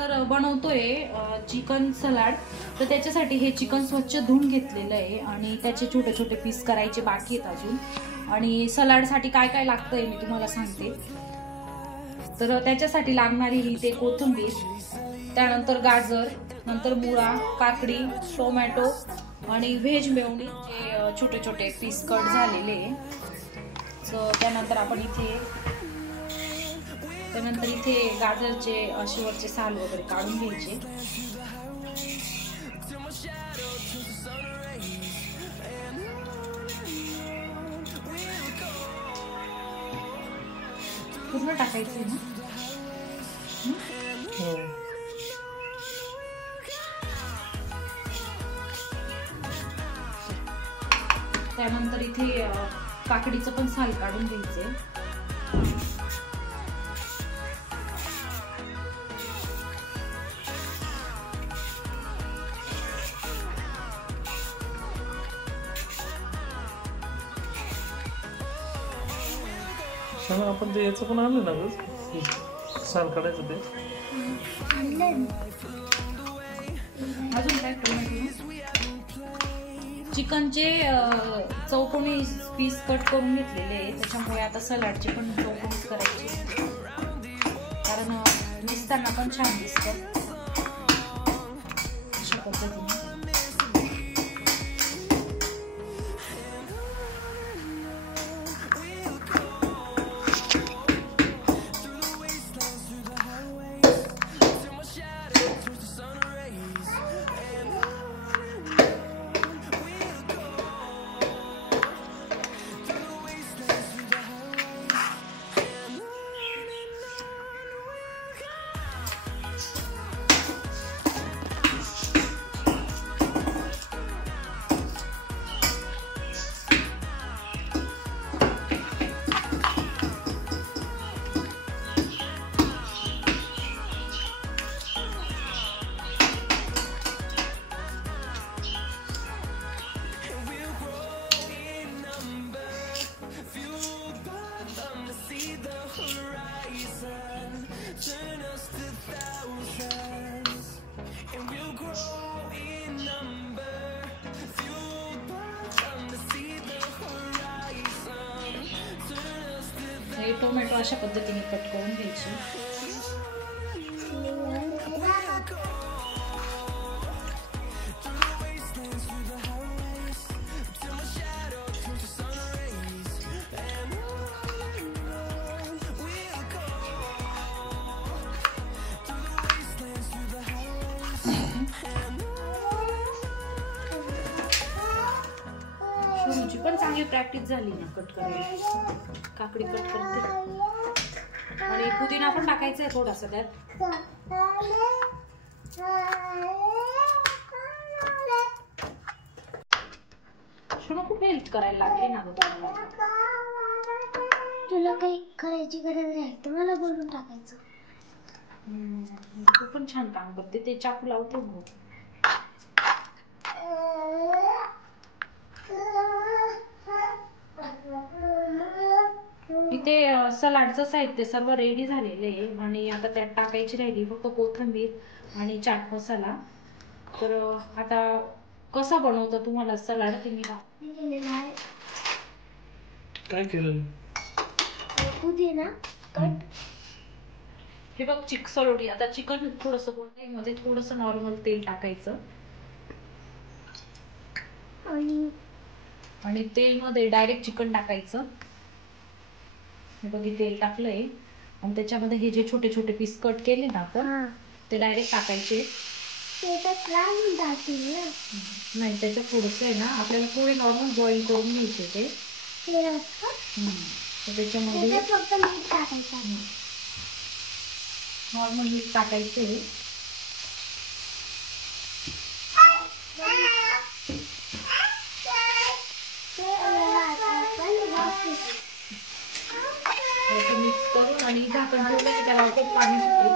त्याच्यानंतर बनवतोय chicken salad. तर त्याच्यासाठी हे चिकन स्वच्छ धुवून घेतलेलं आहे आणि त्याचे छोटे छोटे पीस करायचे बाकी आहेत अजून. आणि सलाडसाठी काय काय लागतंय मी तुम्हाला सांगते. तर त्याच्यासाठी लागणारी ही ते कोथिंबीर, त्यानंतर गाजर, नंतर मुळा, काकडी, टोमॅटो आणि व्हेज मेयोनीज जे छोटे छोटे पीस कट झालेले. त्यानंतर आपण इथे गाजरचे शेवटचे साल वगैरे काढून घ्यायचे. पूर्ण टाकायचे ना. त्यानंतर इथे काकडीचं पण साल काढून घ्यायचे. आपण ते याचं पण आणलं ना ग, साल काढायचं ते. अजून काय चिकनचे चौकोनी पीस कट करून घेतलेले आहे. त्याच्यामुळे आता सलाडचे पण चौकोनीच करायचे, कारण दिसताना पण छान दिसतं अशा पद्धतीने. टोमॅटो अशा पद्धतीने कट करून घ्यायचे. शोरूची पण चांगली प्रॅक्टिस झाली ना कट करायला. काकडी कट करते आणि पुदिना पण टाकायचा आहे थोडासा त्यात. शोनू खूप हेल्प करायला लागली ना ग. तुला काही करायची गरज नाही तर मला बोलून टाकायचं. तू पण छान काम करते. ते चाकू लावतो गो. इथे सलाडचं साहित्य सर्व रेडी झालेलं आहे आणि आता त्यात टाकायची राहिली फक्त कोथिंबीर आणि चाट मसाला. तर आता कसा बनवतो तुम्हाला सलाड ते मी काय केलं. पुदिना कट. हे बघ सलोडी. आता चिकन थोडंसं मध्ये थोडंसं नॉर्मल तेल टाकायचं आणि तेलमध्ये डायरेक्ट चिकन टाकायचं. हे बघ तेल टाकलंय आणि त्याच्यामध्ये हे जे छोटे छोटे पीस कट केले ना आपण ते डायरेक्ट टाकायचे. नाही त्याच्यात थोडंसं आहे ना आपल्याला थोडे नॉर्मल बॉईल करून घ्यायचे ते. त्याच्यामध्ये फक्त मीठ टाकायचं. नॉर्मल मीठ टाकायचे. मिक्स करून आणि झाकण ठेवलं की त्याला पाणी सुटेल.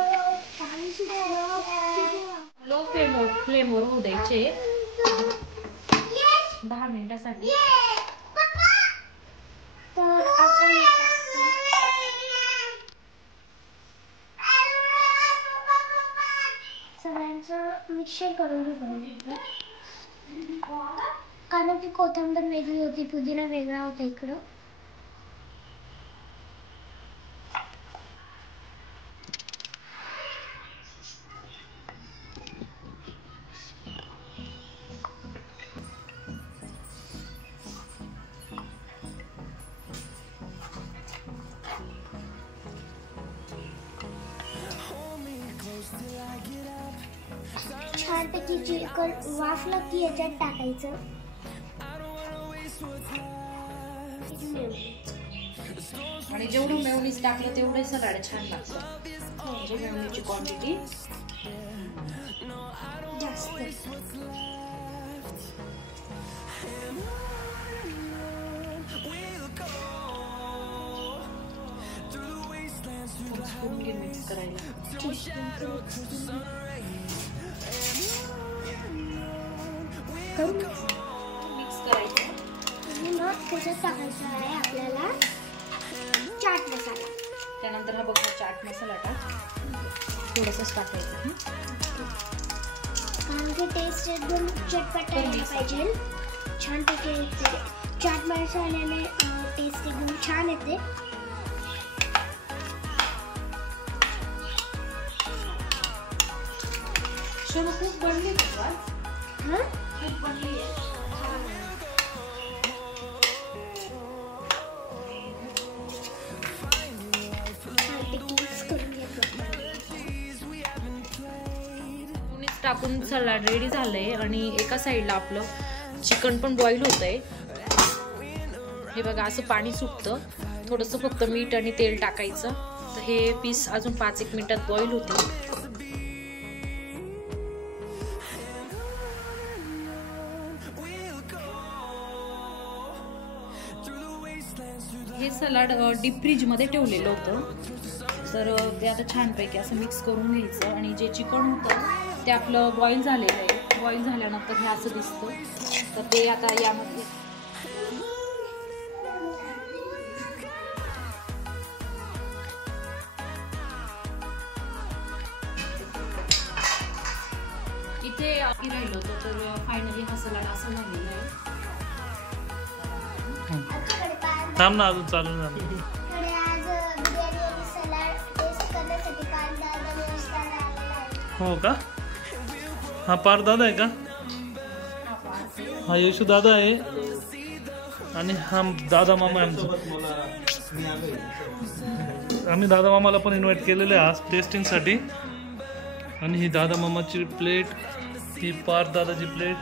लो फ्लेमवर होऊ द्यायचे 10 मिनिटासाठी. तर आपण मिक्सर करून घेऊ कारण की कोथिंबीर वेगळी होती, पुदिना वेगळा होता इकडं. छानपैकी चिकन वाफलं की याच्यात टाकायचं. आणि जेवढं मेयोनीज टाकलं तेवढं सलाड छान लागतं. म्हणजे मेयोनीजची क्वांटिटी जास्त. मिक्स करायला. मिक्स करायचं आणि मग त्याच्यात टाकायचं आहे आपल्याला चाट मसाला. त्यानंतर हा बघा चाट मसाला टाक. थोडंसंच टाकायचं. कारण की टेस्ट एकदम चटपट यायला पाहिजे. छानपैकी येते चाट मसाल्याने. टेस्ट एकदम छान येते. शोनू खूप बनली तुला. हां खूप बनली आहे. टाकून सलाड रेडी झालंय आणि एका साईडला आपलं चिकन पण बॉईल होतंय. हे बघा असं पाणी सुटतं. थोडंसं फक्त मीठ आणि तेल टाकायचं. तर हे पीस अजून 5-1 मिनिटात बॉईल होतील. हे सलाड डीप फ्रीजमध्ये ठेवलेलं होतं. तर ते आता छानपैकी असं मिक्स करून घ्यायचं. आणि जे चिकन होतं ते आपलं बॉईल झालेलं आहे. बॉईल झाल्यानंतर हे असं दिसतं. तर ते आता यामध्ये इथे राहिलं होतं. तर फायनली हा सलाड असं झालेला आहे. थांब ना अजून चालू ना. हो का? हा पार दादा आहे का? हा येशू दादा आहे आणि हा दादा मामा आहे आमचा. आम्ही दादा मामाला पण इन्व्हाइट केलेलं आहे आज टेस्टिंगसाठी. आणि ही दादा मामाची प्लेट, ही पार दादाची प्लेट.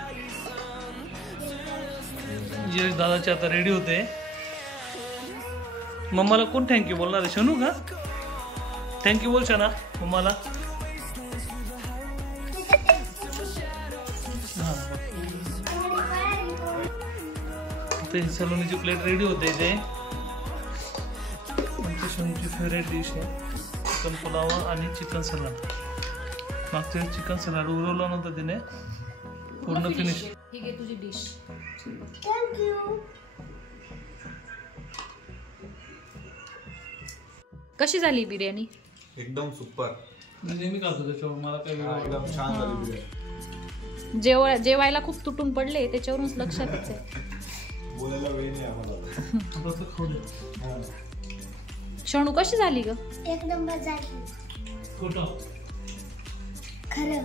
यश दादाची आता रेडी होते. मम्माला कोण थँक्यू बोलणार आहे? शनू का? थँक्यू बोल शना मम्माला. सलोनीची प्लेट रेडी होते इथे. आमची शनूची फेवरेट डिश आहे चिकन पुलाव आणि चिकन सलाड. मागच्या चिकन सलाड उरवलं नव्हतं तिने पूर्ण फिनिश. ही घे तुझी डिश. थँक्यू. कशी झाली बिर्याणी? एकदम सुपर. नेहमी खातो त्याच्यावर मला काही एकदम छान झाली बिर्याणी. जेवायला खूप तुटून पडले त्याच्यावरूनच लक्षात आहे. बोलायला वेळ नाही आम्हाला. शणू कशी झाली ग? एक नंबर झाली. खोटं खरं.